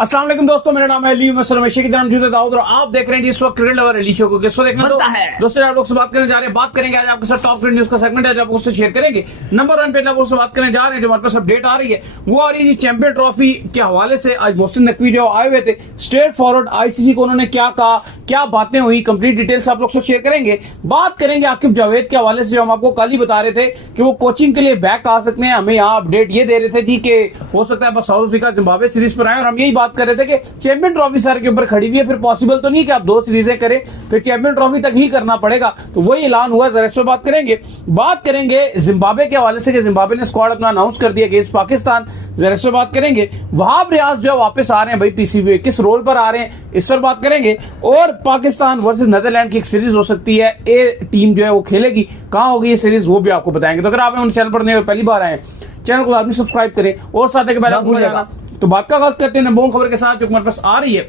अस्सलाम वालेकुम दोस्तों, मेरा नाम है अली रमेशी की दाऊद और आप देख रहे हैं इस वक्त क्रिकेट लवर अली शो को। किसको देखना है दोस्तों, आप लोग से बात करने जा रहे हैं। बात करेंगे आज आपके साथ टॉप क्रिकेट न्यूज का सेगमेंट है जो आपको उससे शेयर करेंगे। नंबर 1 पे आप उससे बात करने जा रहे हैं, जो हमारे पास अपडेट आ रही है वो आ रही है चैंपियन ट्रॉफी के हवाले से। आज मोहसिन नकवी जो आए हुए थे स्ट्रेट फॉरवर्ड आईसीसी को, उन्होंने क्या कहा, क्या बातें हुई, कंप्लीट डिटेल्स आप लोग से शेयर करेंगे। बात करेंगे आकिब जावेद के हवाले से, जो हम आपको कल ही बता रहे थे कि वो कोचिंग के लिए बैक आ सकते हैं। हमें यहाँ अपडेट ये दे रहे थे जी कि हो सकता है बस साउथ अफ्रीका जिम्बाब्वे सीरीज पर आए, और हम यही बात कर रहे थे कि चैंपियन ट्रॉफी सर के ऊपर खड़ी हुई है, फिर पॉसिबल तो नहीं कि आप 2 सीरीजें करें, फिर चैंपियन ट्रॉफी तक ही करना पड़ेगा। तो वही ऐलान हुआ, जरा इस पर बात करेंगे। बात करेंगे जिम्बाब्वे के हवाले से कि जिम्बाब्वे ने स्क्वाड अपना अनाउंस कर दिया अगेंस्ट पाकिस्तान, जरा इस पर बात करेंगे। वहाब रियाज जो वापस आ रहे हैं भाई पीसीबी, किस रोल पर आ रहे हैं इस पर बात करेंगे। और पाकिस्तान वर्सेस नीदरलैंड की एक सीरीज हो सकती है, ए टीम जो है वो खेलेगी, कहां होगी ये सीरीज वो भी आपको बताएंगे। तो अगर आप हमारे चैनल पर नए पहली बार आए, चैनल को आदमी सब्सक्राइब करें और साथ के पहले तो बात का आगाज करते हैं नंबर 1 खबर के साथ जो हमारे पास आ रही है।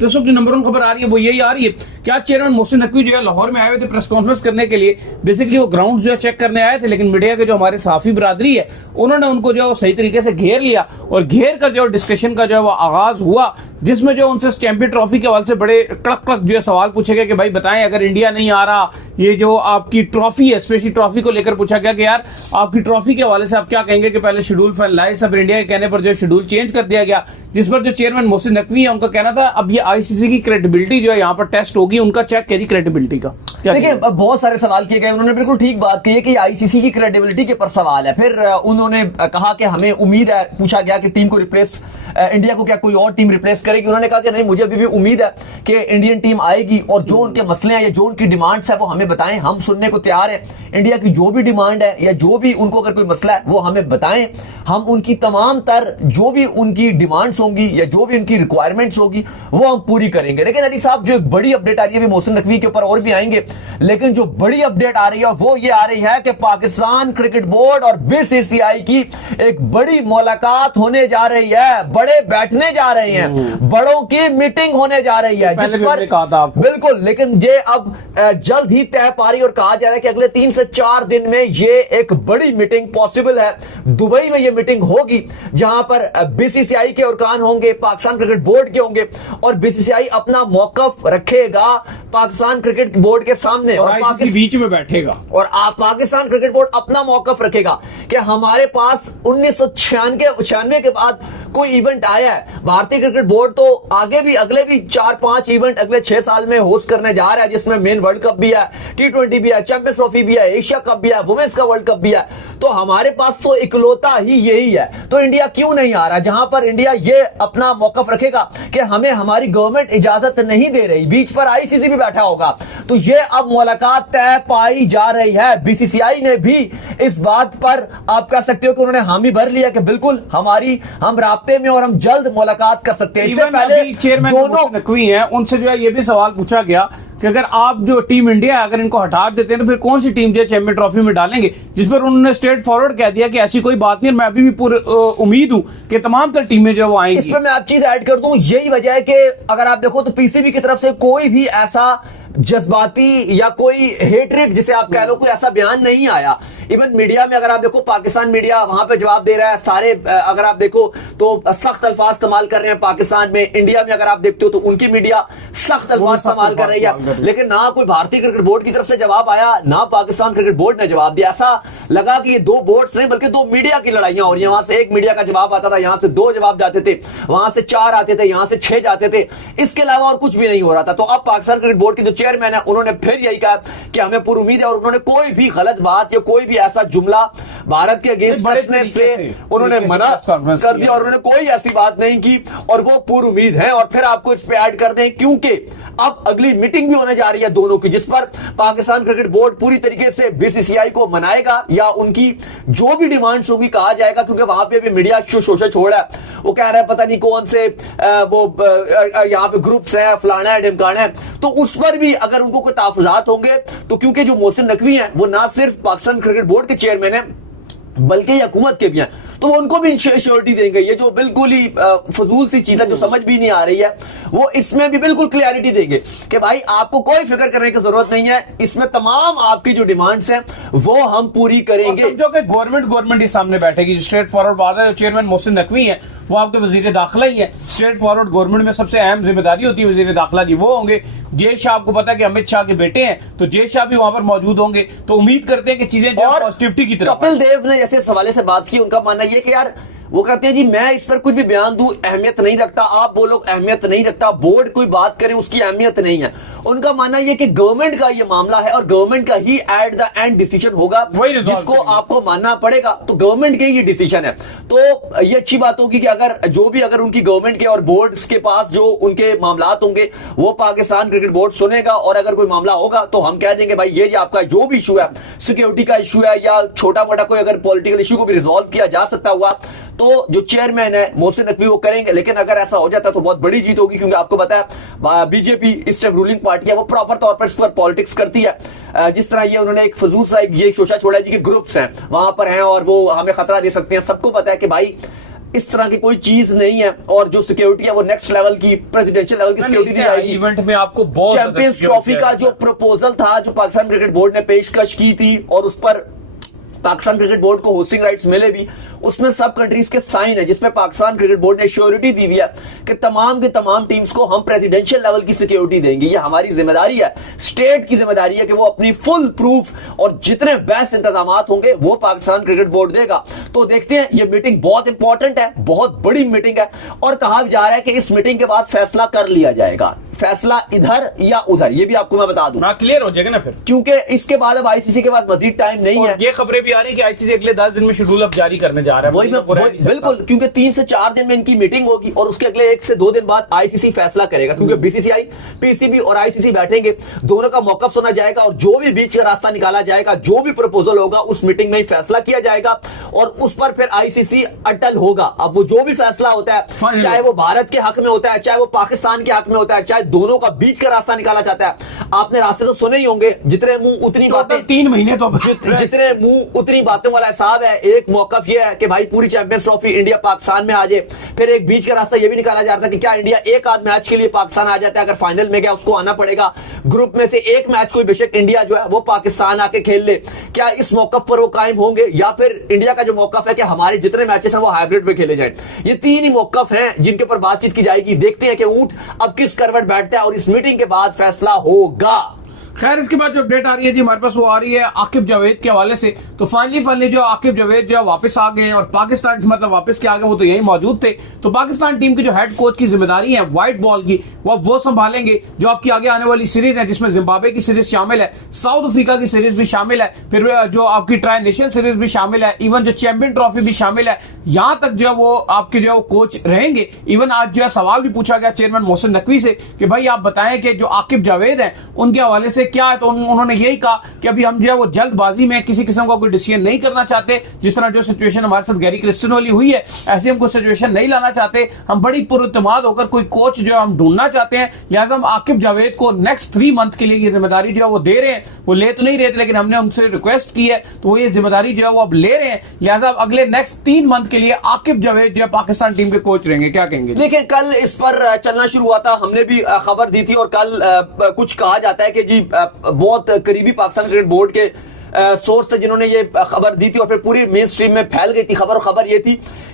तो इस वक्त जो नंबर 1 खबर आ रही है वो यही आ रही है कि आज चेयरमैन मोहसिन नकवी जो है लाहौर में आए हुए थे प्रेस कॉन्फ्रेंस करने के लिए। बेसिकली वो ग्राउंड जो है चेक करने आए थे, लेकिन मीडिया के जो हमारे सहाफी बरादरी है उन्होंने उनको जो है सही तरीके से घेर लिया और घेर कर जो डिस्कशन का जो है वो आगाज हुआ, जिसमें जो उनसे चैंपियन ट्रॉफी के हवाले से बड़े कड़क कड़क जो है सवाल पूछे गए कि भाई बताएं, अगर इंडिया नहीं आ रहा, ये जो आपकी ट्रॉफी है, स्पेशली ट्रॉफी को लेकर पूछा गया कि यार आपकी ट्रॉफी के हवाले से आप क्या कहेंगे कि पहले शेड्यूल फाइनलाइज, अब इंडिया के कहने पर जो शेड्यूल चेंज कर दिया गया, जिस पर जो चेयरमैन मोहसिन नकवी है उनका कहना था अब ये आईसीसी की क्रेडिबिलिटी जो है यहाँ पर टेस्ट होगी, उनका चेक करी क्रेडिबिलिटी का। देखिए बहुत सारे सवाल किए गए, उन्होंने बिल्कुल ठीक बात कही है कि आईसीसी की क्रेडिबिलिटी के पर सवाल है। फिर उन्होंने कहा कि हमें उम्मीद है, पूछा गया कि टीम को रिप्लेस, इंडिया को क्या कोई और टीम रिप्लेस करेगी। उन्होंने कहा कि नहीं, मुझे अभी भी उम्मीद है कि इंडियन टीम आएगी और जो उनके मसले हैं या जो उनकी डिमांड्स है वो हमें बताएं, हम सुनने को तैयार है। इंडिया की जो भी डिमांड है या जो भी उनको अगर कोई मसला है वो हमें बताएं, हम उनकी तमाम तर जो भी उनकी डिमांड्स होंगी या जो भी उनकी रिक्वायरमेंट्स होगी वो हम पूरी करेंगे। लेकिन अली साहब जो एक बड़ी अपडेट आ रही है, मोहसिन नकवी के ऊपर और भी आएंगे, लेकिन जो बड़ी अपडेट आ रही है वो ये आ रही है कि पाकिस्तान क्रिकेट बोर्ड और बीसीसीआई की एक बड़ी मुलाकात होने जा रही है। बड़े बैठने जा रहे हैं, बड़ों की मीटिंग होने जा रही है, जिस पर बिल्कुल, लेकिन ये अब जल्द ही तय पा रही और कहा जा रहा है कि अगले 3 से 4 दिन में ये एक बड़ी मीटिंग पॉसिबल है। दुबई में ये मीटिंग होगी जहां पर बीसीसीआई के अरकान होंगे, पाकिस्तान क्रिकेट बोर्ड के होंगे और बीसीसीआई अपना मौकफ रखेगा पाकिस्तान क्रिकेट बोर्ड के सामने और बीच में बैठेगा और पाकिस्तान क्रिकेट बोर्ड अपना मौकफ रखेगा कि हमारे पास 1996 के बाद कोई इवेंट आया है। भारतीय क्रिकेट बोर्ड तो आगे भी अगले भी 4-5 इवेंट अगले 6 साल में होस्ट करने जा रहा है, जिसमें मेन वर्ल्ड कप भी है, T20 भी है, चैंपियंस ट्रॉफी भी है, एशिया कप भी है, वुमेन्स का वर्ल्ड कप भी है। तो हमारे पास तो इकलौता ही यही है, तो इंडिया क्यों नहीं आ रहा? जहां पर इंडिया ये अपना मौकफ रखेगा कि हमें हमारी गवर्नमेंट इजाजत नहीं दे रही, बीच पर आईसीसी भी बैठा होगा, तो ये अब मुलाकात तय पाई जा रही है। बीसीसीआई ने भी इस बात पर आप कह सकते हो कि उन्होंने हामी भर लिया कि बिल्कुल हम राब्ते में और हम जल्द मुलाकात कर सकते हैं। इससे पहले चेयरमैन दोनों नकवी हैं, उनसे जो है ये भी सवाल पूछा गया कि अगर आप जो टीम इंडिया अगर इनको हटा देते हैं तो फिर कौन सी टीम जो चैंपियन ट्रॉफी में डालेंगे, जिस पर उन्होंने स्ट्रेट फॉरवर्ड कह दिया कि ऐसी कोई बात नहीं, मैं अभी भी पूरी उम्मीद हूं कि तमाम तर टीमें जो वो आएंगी। इस पर मैं आप चीज ऐड कर दूं, यही वजह है कि अगर आप देखो तो पीसीबी की तरफ से कोई भी ऐसा जज्बाती या कोई हेटरेट जिसे आप कह लो, कोई ऐसा बयान नहीं आया। इवन मीडिया में अगर आप देखो, पाकिस्तान मीडिया वहां पे जवाब दे रहा है, सारे अगर आप देखो तो सख्त अल्फाज इस्तेमाल कर रहे हैं पाकिस्तान में। इंडिया में अगर आप देखते हो तो उनकी मीडिया सख्त अल्फाज इस्तेमाल कर रही है, लेकिन ना कोई भारतीय क्रिकेट बोर्ड की तरफ से जवाब आया, ना पाकिस्तान क्रिकेट बोर्ड ने जवाब दिया। ऐसा लगा कि ये 2 बोर्ड्स नहीं बल्कि 2 मीडिया की लड़ाइयां हो रही हैं। वहां से एक मीडिया का जवाब आता था, यहां से 2 जवाब जाते थे, वहां से 4 आते थे, यहां से 6 जाते थे, इसके अलावा और कुछ भी नहीं हो रहा था। तो अब पाकिस्तान क्रिकेट बोर्ड के जो चेयरमैन है उन्होंने फिर यही कहा कि हमें पूरी उम्मीद है, और उन्होंने कोई भी गलत बात या कोई भी ऐसा जुमला भारत के अगेंस्ट करने से उन्होंने मना कर दिया और उन्होंने कोई ऐसी बात नहीं की, और वो पूरी उम्मीद है। और फिर आपको इस पे ऐड कर दें, क्योंकि अब अगली मीटिंग भी होने जा रही है दोनों की, जिस पर पाकिस्तान क्रिकेट बोर्ड पूरी तरीके से बीसीसीआई को मनाएगा या उनकी जो भी डिमांड्स होगी कहा जाएगा, क्योंकि वहां पे भी मीडिया शोषा छोड़ा है। वो कह रहा है पता नहीं कौन से वो यहाँ पे ग्रुप्स है, फलाना है, ढिमकाना है, तो उस पर भी अगर उनको कोई ताफुजात होंगे तो, क्योंकि जो मोहसिन नकवी हैं वो ना सिर्फ पाकिस्तान क्रिकेट बोर्ड के चेयरमैन है बल्कि हुकूमत के भी हैं, तो उनको भी श्योरिटी देंगे। ये जो बिल्कुल ही फजूल सी चीजें जो समझ भी नहीं आ रही है, वो इसमें भी बिल्कुल क्लियरिटी देंगे कि भाई आपको कोई फिक्र करने की जरूरत नहीं है, इसमें तमाम आपकी जो डिमांड्स हैं वो हम पूरी करेंगे। समझो कि गवर्नमेंट ही सामने बैठेगी। स्ट्रेट फॉरवर्ड बात है, जो चेयरमैन मोहसिन नकवी है वो आपके वजीर दाखिला ही है। स्ट्रेट फॉरवर्ड गवर्नमेंट में सबसे अहम जिम्मेदारी होती है वजीर दाखिला की, वो होंगे। जय शाह, आपको पता है कि अमित शाह के बेटे हैं, तो जय शाह भी वहां पर मौजूद होंगे। तो उम्मीद करते हैं कि चीजें जो पॉजिटिविटी की तरफ। कपिल देव ने जैसे इस हवाले से बात की, उनका मानना यह कि यार वो कहते हैं जी मैं इस पर कुछ भी बयान दूं अहमियत नहीं रखता, आप बोलो अहमियत नहीं रखता, बोर्ड कोई बात करे उसकी अहमियत नहीं है। उनका मानना यह कि गवर्नमेंट का ये मामला है और गवर्नमेंट का ही एट द एंड डिसीजन होगा, जिसको आपको मानना पड़ेगा। तो गवर्नमेंट के ही डिसीजन है। तो ये अच्छी बात होगी कि अगर उनकी गवर्नमेंट के और बोर्ड के पास जो उनके मामला होंगे वो पाकिस्तान क्रिकेट बोर्ड सुनेगा, और अगर कोई मामला होगा तो हम कह देंगे भाई ये आपका जो भी इशू है, सिक्योरिटी का इशू है या छोटा मोटा कोई अगर पॉलिटिकल इशू को भी रिजॉल्व किया जा सकता हुआ तो जो चेयरमैन है मोहसिन नकवी वो करेंगे। लेकिन अगर ऐसा हो जाता तो बहुत बड़ी जीत होगी, क्योंकि आपको पता है बीजेपी इस टाइम रूलिंग पार्टी है, वो प्रॉपर तौर पर इस पर पॉलिटिक्स करती है। जिस तरह ये उन्होंने एक फजूल सा ये शोशा छोड़ा जी के ग्रुप्स हैं वहां पर हैं और वो हमें खतरा दे सकते हैं। सबको पता है कि भाई इस तरह की कोई चीज नहीं है, और जो सिक्योरिटी है वो नेक्स्ट लेवल की प्रेसिडेंशियल लेवल की सिक्योरिटी दी जाएगी। इवेंट में आपको बहुत चैंपियंस ट्रॉफी का जो प्रपोजल था जो पाकिस्तान क्रिकेट बोर्ड ने पेशकश की थी और उस पर पाकिस्तान क्रिकेट बोर्ड को होस्टिंग राइट्स मिले भी, उसमें सब कंट्रीज के साइन है, जिसमें पाकिस्तान क्रिकेट बोर्ड ने श्योरिटी दी हुई है कि तमाम की तमाम टीम्स को हम प्रेसिडेंशियल लेवल की सिक्योरिटी देंगे। ये हमारी जिम्मेदारी है, स्टेट की जिम्मेदारी है कि वो अपनी फुल प्रूफ और जितने बेस्ट इंतजाम होंगे वो पाकिस्तान क्रिकेट बोर्ड देगा। तो देखते हैं, ये मीटिंग बहुत इंपॉर्टेंट है, बहुत बड़ी मीटिंग है, और कहा जा रहा है कि इस मीटिंग के बाद फैसला कर लिया जाएगा। फैसला इधर या उधर ये भी आपको मैं बता दूं, क्लियर हो जाएगा ना फिर, क्योंकि इसके बाद अब आईसीसी के पास मजीद टाइम नहीं है। ये खबरें भी आ रही है कि आईसीसी अगले 10 दिन में शेड्यूल अब जारी करने जा रहा है। बिल्कुल, क्योंकि 3 से 4 दिन में इनकी मीटिंग होगी और उसके अगले 1 से 2 दिन बाद आईसीसी फैसला करेगा, क्योंकि बीसीसीआई, पीसीबी और आईसीसी बैठेंगे, दोनों का मौकफ सुना जाएगा और जो भी बीच का रास्ता निकाला जाएगा, जो भी प्रपोजल होगा उस मीटिंग में ही फैसला किया जाएगा और उस पर फिर आईसीसी अटल होगा। अब वो जो भी फैसला होता है, चाहे वो भारत के हक में होता है, चाहे वो पाकिस्तान के हक में होता है, चाहे दोनों का बीच रास्ता निकाला जाता है। आपने रास्ते तो सुने ही होंगे, जितने मुंह उतनी बातें, 3 महीने तो जितने मुंह उतनी बातों वाला हिसाब है। एक मौकफ ये है कि भाई पूरी चैंपियंस ट्रॉफी इंडिया पाकिस्तान में आ जाए, फिर एक बीच का रास्ता ये भी निकाला जा रहा था कि क्या इंडिया एक आध मैच के लिए पाकिस्तान आ जाता है, अगर फाइनल में गया उसको आना पड़ेगा, ग्रुप में से एक मैच कोई बेशक इंडिया जो है वो पाकिस्तान आके खेल ले। क्या इस मौकफ पर वो कायम होंगे, या फिर इंडिया का जो मौकफ है कि हमारे जितने मैचेस हैं वो हाइब्रिड में खेले जाए। ये 3 ही मौकफ हैं जिनके ऊपर बातचीत की जाएगी। देखते हैं कि ऊंट अब किस करवट बैठता है और इस मीटिंग के बाद फैसला होगा। खैर, इसके बाद जो अपडेट आ रही है जी हमारे पास, वो आ रही है आकिब जावेद के हवाले से। तो फाइनली जो आकिब जावेद जो है वापस आ गए हैं और पाकिस्तान मतलब वापस के आ गए, वो तो यही मौजूद थे। तो पाकिस्तान टीम के जो हेड कोच की जिम्मेदारी है व्हाइट बॉल की, वो संभालेंगे। जो आपकी आगे आने वाली सीरीज है जिसमें जिम्बाब्वे की सीरीज शामिल है, साउथ अफ्रीका की सीरीज भी शामिल है, फिर जो आपकी ट्राई नेशन सीरीज भी शामिल है, इवन जो चैंपियन ट्रॉफी भी शामिल है, यहां तक जो है वो आपके जो कोच रहेंगे। इवन आज जो है सवाल भी पूछा गया चेयरमैन मोहसिन नकवी से कि भाई आप बताएं कि जो आकिब जावेद है उनके हवाले से क्या है। तो उन्होंने यही कहा कि अभी हम जो है वो जल्दबाजी में किसी किस्म का कोई डिसीजन नहीं करना चाहते। जिस तरह जो सिचुएशन हमारे साथ गैरी क्रिस्टियन वाली हुई है, ऐसी हम कोई सिचुएशन नहीं लाना चाहते। हम बड़ी पुरइत्तेमाद होकर कोई कोच जो है हम ढूंढना चाहते हैं। लिहाजा हम आकिब जावेद को नेक्स्ट 3 मंथ के लिए ये जिम्मेदारी जो है वो दे रहे हैं। वो ले तो नहीं रहे थे, लेकिन हमने उनसे रिक्वेस्ट की है तो वो ये जिम्मेदारी जो है वो अब ले रहे हैं। लिहाजा अगले नेक्स्ट 3 मंथ के लिए आकिब जावेद जो है पाकिस्तान टीम के कोच रहेंगे। क्या कहेंगे? देखिए, कल इस पर चलना शुरू हुआ था, हमने भी खबर दी थी और कल कुछ कहा जाता है कि जी बहुत करीबी पाकिस्तान क्रिकेट बोर्ड के सोर्स से जिन्होंने ये खबर दी थी और फिर पूरी मेन स्ट्रीम में फैल गई थी खबर ये थी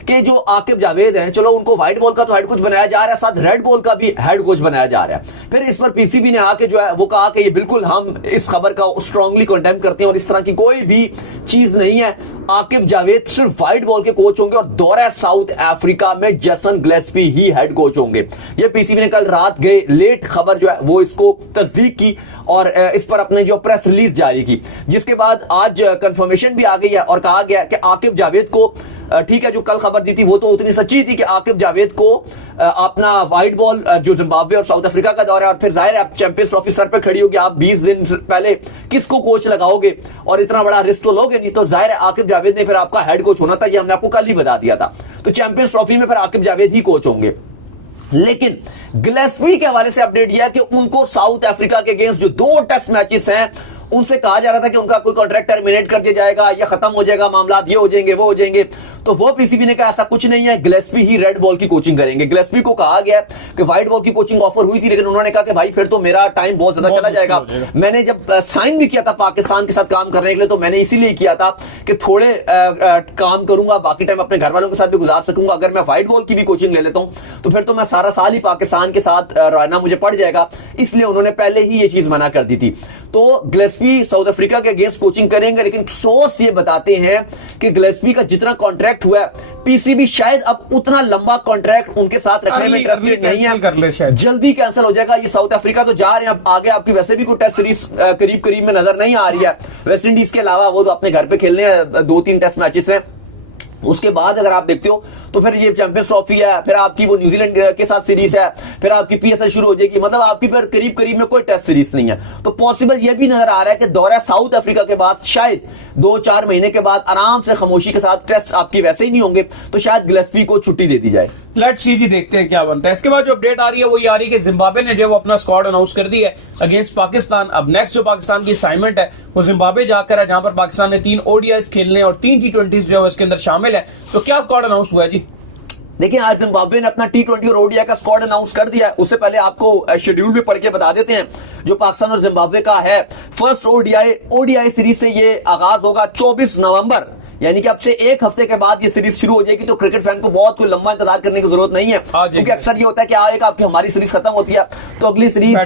कि जो आकिब जावेद हैं, चलो उनको व्हाइट बॉल का तो हेड कोच बनाया जा रहा है, साथ रेड बॉल का भी हेड कोच बनाया जा रहा है। फिर इस पर पीसीबी ने आके जो है वो कहा कि ये बिल्कुल हम इस खबर का स्ट्रांगली कंडेम करते हैं और इस तरह की कोई भी चीज नहीं है। आकिब जावेद सिर्फ व्हाइट बॉल के कोच होंगे और दौरा साउथ अफ्रीका में जेसन गिलेस्पी ही हेड कोच होंगे। ये पीसीबी ने कल रात गए लेट खबर जो है वो इसको तस्दीक की और इस पर अपने जो प्रेस रिलीज जारी की, जिसके बाद आज कंफर्मेशन भी आ गई है और कहा गया कि आकिब जावेद को, ठीक है, जो कल खबर दी थी वो तो उतनी सच्ची थी कि आकिब जावेद को अपना व्हाइट बॉल जो जिम्बाब्वे और साउथ अफ्रीका का दौरा है और फिर जाहिर है चैंपियंस ट्रॉफी सर पे खड़ी होगी, आप 20 दिन पहले किसको कोच लगाओगे और इतना बड़ा रिस्क तो लोगे नहीं। तो जाहिर है आकिब जावेद ने फिर आपका हेड कोच होना था, ये हमने आपको कल ही बता दिया था। तो चैंपियंस ट्रॉफी में फिर आकिब जावेद ही कोच होंगे। लेकिन गिलेस्पी के हवाले से अपडेट यह कि उनको साउथ अफ्रीका के अगेंस्ट जो 2 टेस्ट मैचेस हैं उनसे कहा जा रहा था कि उनका कोई कॉन्ट्रैक्ट टर्मिनेट कर दिया जाएगा या खत्म हो जाएगा, मामला ये हो जाएंगे वो हो जाएंगे। तो वो पीसीबी ने कहा ऐसा कुछ नहीं है, गिलेस्पी ही रेड बॉल की कोचिंग करेंगे। गिलेस्पी को कहा गया कि व्हाइट बॉल की कोचिंग ऑफर हुई थी, लेकिन उन्होंने कहा कि भाई फिर तो मेरा टाइम बहुत ज्यादा चला जाएगा। मैंने जब साइन भी किया था पाकिस्तान के साथ काम करने के लिए, तो मैंने इसीलिए किया था कि थोड़े काम करूंगा, बाकी टाइम अपने घर वालों के साथ भी गुजार सकूंगा। अगर मैं व्हाइट बॉल की भी कोचिंग ले लेता हूं तो फिर तो मैं सारा साल ही पाकिस्तान के साथ रहना मुझे पड़ जाएगा, इसलिए उन्होंने पहले ही ये चीज मना कर दी थी। तो गिलेस्पी साउथ अफ्रीका के अगेंस्ट कोचिंग करेंगे, लेकिन सोर्स ये बताते हैं कि गिलेस्पी का जितना कॉन्ट्रैक्ट हुआ है, पीसीबी शायद अब उतना लंबा कॉन्ट्रैक्ट उनके साथ रखने में इंटरेस्टेड नहीं है, जल्दी कैंसिल हो जाएगा। ये साउथ अफ्रीका तो जा रहे हैं, अब आगे आपकी वैसे भी कोई टेस्ट सीरीज करीब करीब में नजर नहीं आ रही है। वेस्ट इंडीज के अलावा वो तो अपने घर पे खेलने हैं, 2-3 टेस्ट मैचेस हैं। उसके बाद अगर आप देखते हो तो फिर ये चैंपियंस ट्रॉफी है, फिर आपकी वो न्यूजीलैंड के साथ सीरीज है, फिर आपकी पीएसएल शुरू हो जाएगी, मतलब आपकी फिर करीब करीब में कोई टेस्ट सीरीज नहीं है। तो पॉसिबल ये भी नजर आ रहा है कि दौरा साउथ अफ्रीका के बाद शायद 2-4 महीने के बाद आराम से खामोशी के साथ टेस्ट आपकी वैसे ही नहीं होंगे, तो शायद गिलेस्पी को छुट्टी दे दी जाए। लेट्स सी जी, देखते हैं क्या बनता है। इसके बाद जो अपडेट आ रही है वो ये आ रही है कि जिम्बाब्वे ने जो अपना स्क्वाड अनाउंस कर दी है अगेंस्ट पाकिस्तान। अब नेक्स्ट जो पाकिस्तान की असाइनमेंट है वो जिम्बाब्वे जाकर है, जहां पर पाकिस्तान ने 3 ओडीआईस खेलने और 3 T20s जो है उसके अंदर शामिल है। तो क्या स्क्वाड अनाउंस हुआ है जी? देखिए, आज जिम्बाब्वे ने अपना T20 और ओडीआई का स्क्वाड अनाउंस कर दिया है। उससे पहले आपको शेड्यूल भी पढ़ के बता देते हैं जो पाकिस्तान और जिम्बाब्वे का है। फर्स्ट ओडीआई सीरीज से ये आगाज होगा 24 नवंबर, यानी कि अब से एक हफ्ते के बाद ये सीरीज शुरू हो जाएगी। तो क्रिकेट फैन को बहुत कोई लंबा इंतजार करने की जरूरत नहीं है, क्योंकि अक्सर ये होता है कि आएगा आपकी हमारी सीरीज खत्म होती है तो अगली सीरीज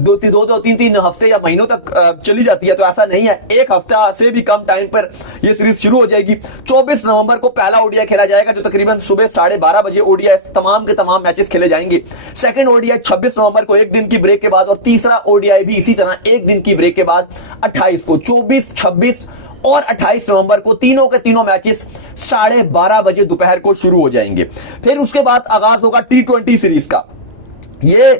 2-3 हफ्ते या महीनों तक चली जाती है। तो ऐसा नहीं है, एक हफ्ता से भी कम टाइम पर ये सीरीज शुरू हो जाएगी। 24 नवंबर को पहला ओडीआई खेला जाएगा, जो तकरीबन सुबह 12:30 बजे ओडीआई तमाम के तमाम मैचेस खेले जाएंगे। सेकंड ओडीआई 26 नवंबर को, एक दिन की ब्रेक के बाद, और तीसरा ओडीआई भी इसी तरह एक दिन की ब्रेक के बाद 28 को। 24, 26 और 28 नवंबर को तीनों के तीनों मैचेस 12:30 बजे दोपहर को शुरू हो जाएंगे। फिर उसके बाद आगाज होगा T20 सीरीज का। ये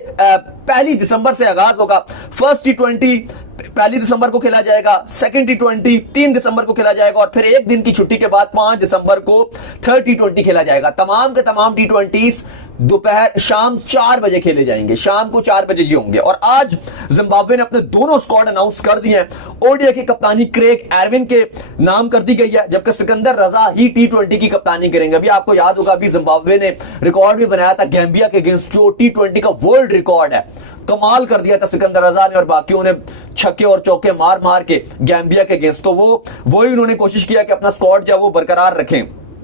1 दिसंबर से आगाज होगा। फर्स्ट T20 1 दिसंबर को खेला जाएगा, सेकंड T20 3 दिसंबर को खेला जाएगा, और फिर एक दिन की छुट्टी के बाद 5 दिसंबर को थर्ड T20 खेला जाएगा। तमाम के तमाम T20s दोपहर शाम 4 बजे खेले जाएंगे, शाम को 4 बजे ये होंगे। और आज जिम्बाब्वे ने अपने दोनों स्क्वाड अनाउंस कर दिए हैं। ओडीआई की कप्तानी क्रेग एरविन के नाम कर दी गई है, जबकि सिकंदर रजा ही T20 की कप्तानी करेंगे। अभी आपको याद होगा, अभी जिम्बाब्वे ने रिकॉर्ड भी बनाया था गैम्बिया के अगेंस्ट, जो T20 का वर्ल्ड रिकॉर्ड है। कमाल कर दिया था सिकंदर रजा ने, और बाकियों ने छक्के और चौके मार मार के गैम्बिया के अगेंस्ट। तो वही उन्होंने कोशिश किया कि अपना स्क्वाड जो है वो बरकरार रखें।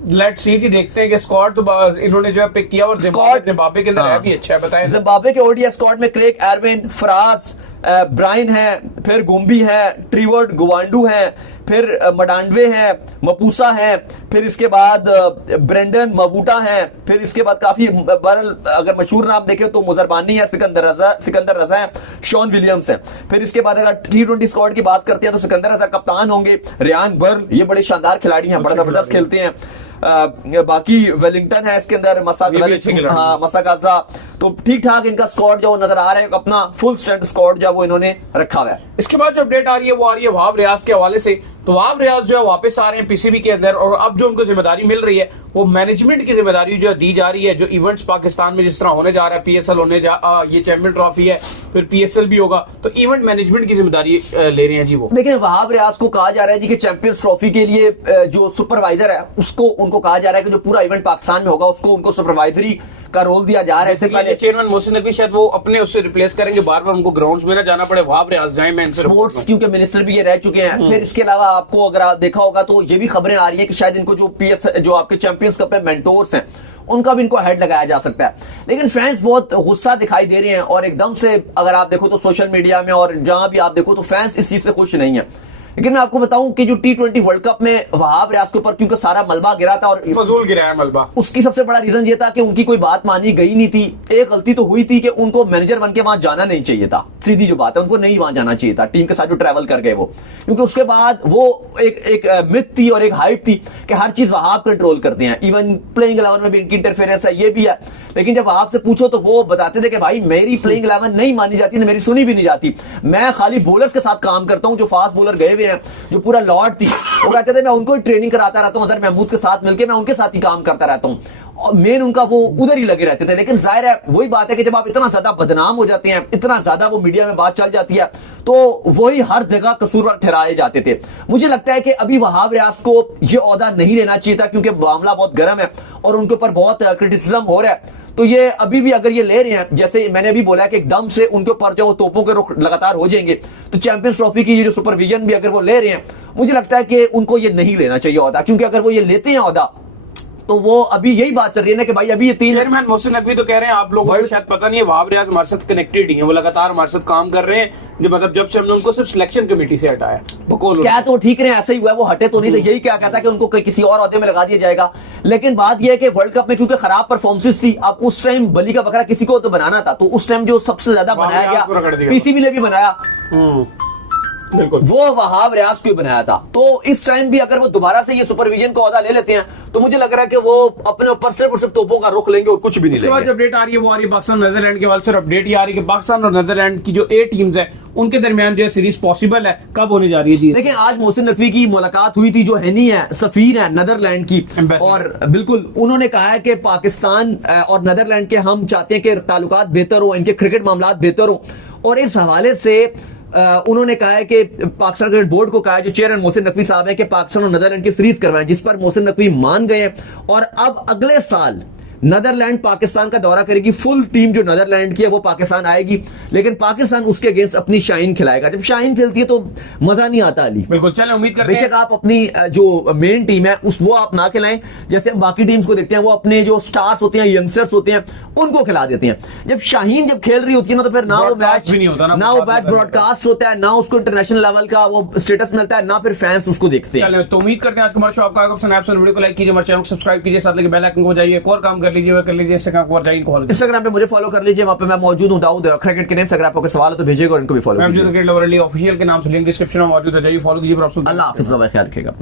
लेट्स सी जी, देखते हैं कि स्क्वाड तो इन्होंने जो पिक किया, और जिम्बाब्वे के अंदर है भी अच्छा है। बताएं जिम्बाब्वे के ओडीआई स्क्वाड में क्रेग एरविन, फराज ब्राइन है, फिर गुम्बी है, ट्रीवर्ड गुवांडू है, फिर मडांडवे है, मपूसा है, फिर इसके बाद ब्रेंडन मवूटा है, फिर इसके बाद काफी अगर मशहूर नाम देखें तो मुजरबानी है, सिकंदर रजा है, शॉन विलियम्स है। फिर इसके बाद अगर T20 स्क्वाड की बात करते हैं तो सिकंदर रजा कप्तान होंगे, रियान बर्ल ये बड़े शानदार खिलाड़ी हैं, बड़ा जबरदस्त खेलते हैं। बाकी वेलिंगटन है इसके अंदर, मसाकाजा। तो ठीक ठाक इनका स्क्वाड जो नजर आ रहा है, अपना फुल स्ट्रेंथ स्क्वाड जो वो इन्होंने रखा हुआ है। इसके बाद जो अपडेट आ रही है वो आ रही है वहाब रियाज के हवाले से। तो वहाब रियाज जो है वापस आ रहे हैं पीसीबी के अंदर, और अब जो उनको जिम्मेदारी मिल रही है वो मैनेजमेंट की जिम्मेदारी जो दी जा रही है। जो इवेंट्स पाकिस्तान में जिस तरह होने जा रहा है, पीएसएल होने ये चैंपियन ट्रॉफी है, फिर पीएसएल भी होगा, तो इवेंट मैनेजमेंट की जिम्मेदारी ले रहे हैं जी वो। लेकिन वहाब रियाज को कहा जा रहा है जी कि चैंपियंस ट्रॉफी के लिए जो सुपरवाइजर है उनको कहा जा रहा है कि जो पूरा इवेंट पाकिस्तान में होगा उसको उनको सुपरवाइजरी का रोल दिया जा रहा है। इससे पहले चेयरमैन मोहसिन नकवी शायद वो अपने उससे रिप्लेस करेंगे, बार बार उनको ग्राउंड्स में ना जाना पड़े, वहाब रियाज जाए स्पोर्ट्स क्योंकि मिनिस्टर भी ये रह चुके हैं। फिर इसके अलावा आपको अगर देखा होगा तो ये भी खबरें आ रही है कि शायद इनको जो आपके चैंपियंस कप में मेंटोर्स हैं उनका भी इनको हेड लगाया जा सकता है। लेकिन फैंस बहुत गुस्सा दिखाई दे रहे हैं, और एकदम से अगर आप देखो तो सोशल मीडिया में और जहां भी आप देखो तो फैंस इस चीज से खुश नहीं है। लेकिन मैं आपको बताऊं कि जो T20 वर्ल्ड कप में वहाब रियाज के ऊपर क्योंकि सारा मलबा गिरा था, और फजूल गिरा है मलबा, उसकी सबसे बड़ा रीजन ये था कि उनकी कोई बात मानी गई नहीं थी। एक गलती तो हुई थी कि उनको मैनेजर बन के वहां जाना नहीं चाहिए था, सीधी जो बात है, उनको नहीं वहां जाना चाहिए था टीम के साथ जो ट्रैवल कर गए वो, क्योंकि उसके बाद वो एक मिथ थी और एक हाइप थी कि हर चीज वहाब कंट्रोल करते हैं, इवन प्लेइंग 11 में भी इनकी इंटरफेरेंस है, ये भी है। लेकिन जब वहाब से पूछो तो वो बताते थे कि भाई मेरी प्लेइंग 11 नहीं मानी जाती, मेरी सुनी भी नहीं जाती, मैं खाली बॉलर्स के साथ काम करता हूं जो फास्ट बॉलर गए हुए हैं, जो पूरा लॉर्ड थी। वो कहते थे मैं उनको ही ट्रेनिंग कराता रहता हूं, अजहर महमूद के साथ मिलकर मैं उनके साथ ही काम करता रहता हूं। और मेन उनका वो उधर ही लगे रहते थे। लेकिन जाहिर है वही बात है कि जब आप इतना ज्यादा बदनाम हो जाते हैं, इतना ज्यादा वो मीडिया में बात चल जाती है, तो वही हर जगह कसूरवार ठहराए जाते थे। मुझे लगता है कि अभी वहाब रियाज को ये ओहदा नहीं लेना चाहिए था, क्योंकि मामला बहुत गर्म है और उनके ऊपर बहुत क्रिटिसिज्म हो रहा है। तो ये अभी भी अगर ये ले रहे हैं, जैसे मैंने अभी बोला कि एकदम से उनके ऊपर जो तोपों के रुख लगातार हो जाएंगे, तो चैंपियंस ट्रॉफी की ये जो सुपरविजन भी अगर वो ले रहे हैं, मुझे लगता है कि उनको ये नहीं लेना चाहिए ओहदा, क्योंकि अगर वो ये लेते हैं ओहदा तो वो अभी यही बात चल रही है ना कि भाई अभी ये 3 चेयरमैन मोहसिन नकवी तो कह रहे हैं, आप लोगों को शायद पता नहीं है, वहाब रियाज हमारे साथ कनेक्टेड ही है, वो लगातार हमारे साथ काम कर रहे हैं, जब से हमने उनको सिर्फ सिलेक्शन कमेटी से हटाया। क्या तो ठीक रहे, ऐसे ही हुआ है, वो हटे तो नहीं, तो यही क्या कहता है कि उनको किसी और ओहदे में लगा दिया जाएगा। लेकिन बात यह है कि वर्ल्ड कप में क्योंकि खराब परफॉर्मेंस थी, अब उस टाइम बलि का बकरा किसी को तो बनाना था, तो उस टाइम जो सबसे ज्यादा बनाया गया पीसीबी ने भी बनाया, बिल्कुल वो वहाब रियाज को बनाया था। तो इस टाइम भी अगर वो दोबारा से ये सुपरविजन का ओहदा ले लेते हैं, तो मुझे लग रहा है कि वो अपने ऊपर सिर्फ और सिर्फ तोपों का रुख लेंगे और कुछ भी नहीं लेंगे। उसके बाद अपडेट आ रही है वो आ रही है पाकिस्तान नीदरलैंड के हवाले से अपडेट ये आ रही है कि पाकिस्तान और नीदरलैंड की जो ए टीम्स है उनके दरमियान जो है सीरीज पॉसिबल है, कब होने जा रही है जी? देखिए आज मोहसिन नकवी की मुलाकात हुई थी, जो हैनी है सफीर है नीदरलैंड की, और बिल्कुल उन्होंने कहा है कि पाकिस्तान और नीदरलैंड के हम चाहते हैं कि ताल्लुकात बेहतर हो, इनके क्रिकेट मामलात बेहतर हो। और इस हवाले से उन्होंने कहा है कि पाकिस्तान क्रिकेट बोर्ड को कहा है, जो चेयरमैन मोहसिन नकवी साहब है, कि पाकिस्तान और नीदरलैंड की सीरीज करवाएं, जिस पर मोहसिन नकवी मान गए। और अब अगले साल नीदरलैंड पाकिस्तान का दौरा करेगी, फुल टीम जो नीदरलैंड की है वो पाकिस्तान आएगी, लेकिन पाकिस्तान उसके अगेंस्ट अपनी शाइन खिलाएगा। जब शाइन खेलती है तो मजा नहीं आता अली। बिल्कुल, चलें उम्मीद करते हैं बेशक आप अपनी जो मेन टीम है उस वो आप ना खिलाएं, जैसे बाकी टीम्स को देखते हैं वो अपने जो स्टार्स होते हैं, यंगस्टर्स होते हैं, उनको खिला देते हैं। जब शाहीन जब खेल रही होती है ना, तो फिर ना वो मैच भी नहीं होता, ना वो मैच ब्रॉडकास्ट होता है, ना उसको इंटरनेशनल लेवल का वो स्टेटस मिलता है, ना फिर फैंस उसको देखते हैं। चलो तो उम्मीद करते हैं आज का हमारा शो आपका वीडियो को लाइक कीजिए, हमारे चैनल को सब्सक्राइब कीजिए, साथ लेके बेल आइकन को बजाइए, एक और काम कर लीजिए, कर लीजिए। इंस्टाग्राम पे मुझे फॉलो कर लीजिए, वहां पे मैं मौजूद हूं दाऊद क्रिकेट के नेम से। अगर आपको सवाल हो तो भेजिएगा और इनको भी फॉलो कीजिए। ऑफिशियल के नाम से लिंक डिस्क्रिप्शन में मौजूद है, जाइए फॉलो कीजिए। अल्लाह हाफिज़, बाय, ख्याल रखिएगा।